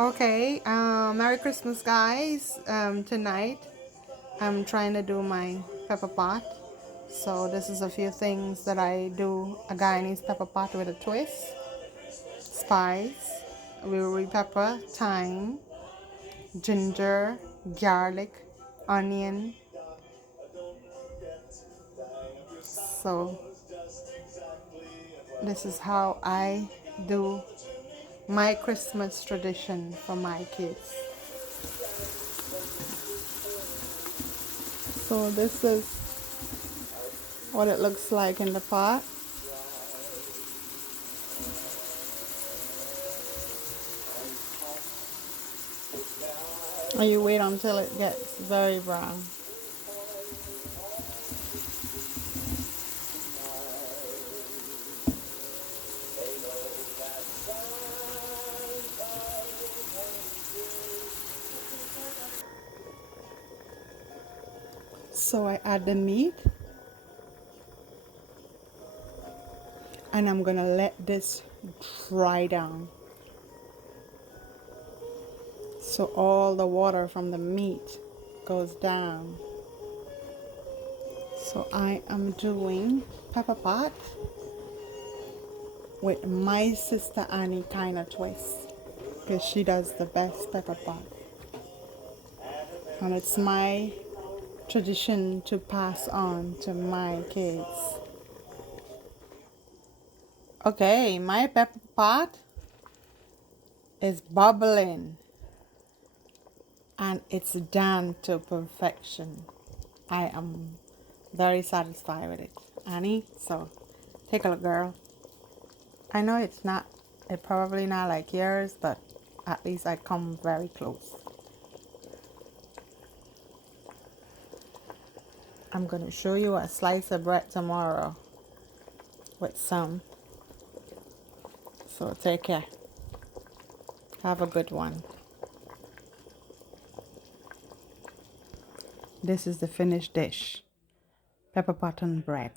Okay, Merry Christmas, guys. Tonight I'm trying to do my pepper pot. So this is a few things that I do a Guyanese pepper pot with a twist. Spice, wiry pepper, thyme, ginger, garlic, onion. So this is how I do my Christmas tradition for my kids. So this is what it looks like in the pot. And you wait until it gets very brown. So I add the meat and I'm gonna let this dry down. So all the water from the meat goes down. So I am doing pepper pot with my sister Annie kind of twist because she does the best pepper pot. And it's my tradition to pass on to my kids. Okay, my pepper pot is bubbling and it's done to perfection. I am very satisfied with it, Annie. So take a look, girl. I know it probably not like yours, but at least I come very close. I'm gonna show you a slice of bread tomorrow with some. So take care. Have a good one. This is the finished dish. Pepper pot and bread.